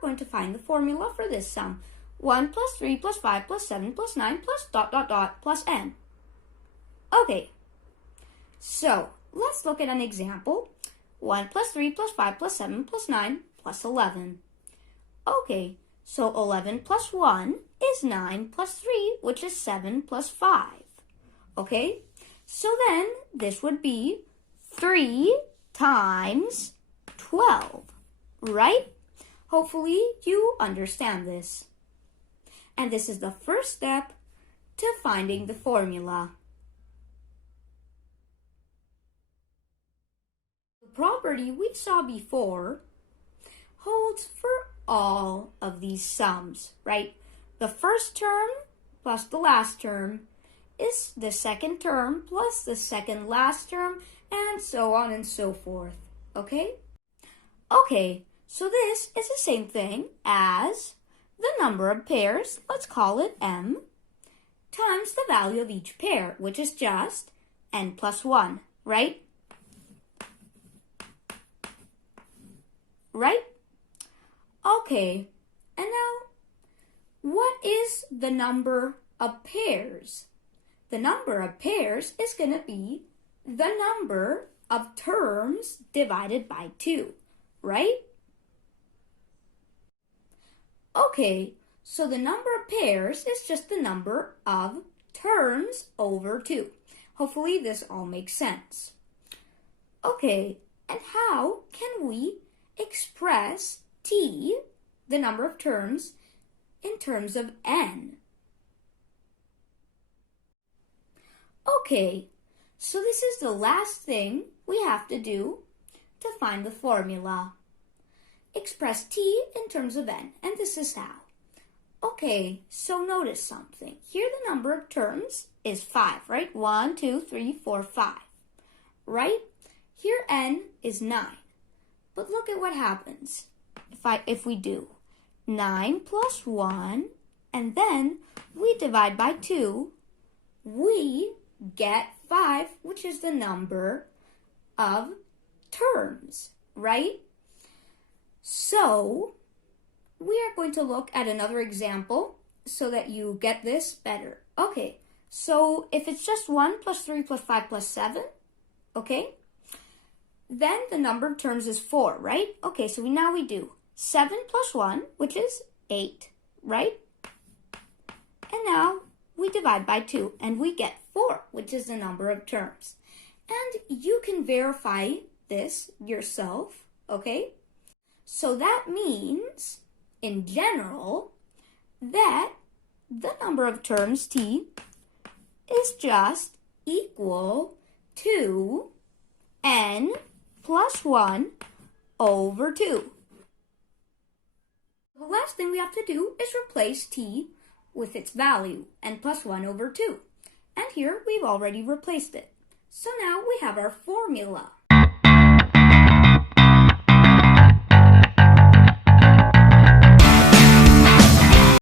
we're going to find the formula for this sum. 1 plus 3 plus 5 plus 7 plus 9 plus ... plus n. Okay, so let's look at an example. 1 plus 3 plus 5 plus 7 plus 9 plus 11. Okay, so 11 plus 1 is 9 plus 3, which is 7 plus 5. Okay, so then this would be 3 times 12, right? Hopefully you understand this. And this is the first step to finding the formula. The property we saw before holds for all of these sums, right? The first term plus the last term is the second term plus the second last term, and so on and so forth, okay? Okay, so this is the same thing as the number of pairs, let's call it m, times the value of each pair, which is just n plus 1, right? Right? Okay, and now, what is the number of pairs? The number of pairs is going to be the number of terms divided by 2, right? Okay, so the number of pairs is just the number of terms over 2. Hopefully this all makes sense. Okay, and how can we express t, the number of terms, in terms of n? Okay, so this is the last thing we have to do to find the formula. Express t in terms of n, and this is how. Okay, so notice something. Here the number of terms is 5, right? 1, 2, 3, 4, 5, right? Here n is 9. But look at what happens if we do 9 plus 1, and then we divide by 2, we get 5, which is the number of terms, right? So we are going to look at another example so that you get this better. Okay, so if it's just 1 plus 3 plus 5 plus 7, okay, then the number of terms is 4, right? Okay, so now we do 7 plus 1, which is 8, right? And now we divide by 2, and we get 4, which is the number of terms. And you can verify this yourself, okay? So that means, in general, that the number of terms t is just equal to n plus 1 over 2. The last thing we have to do is replace t with its value, n plus 1 over 2. And here we've already replaced it. So now we have our formula.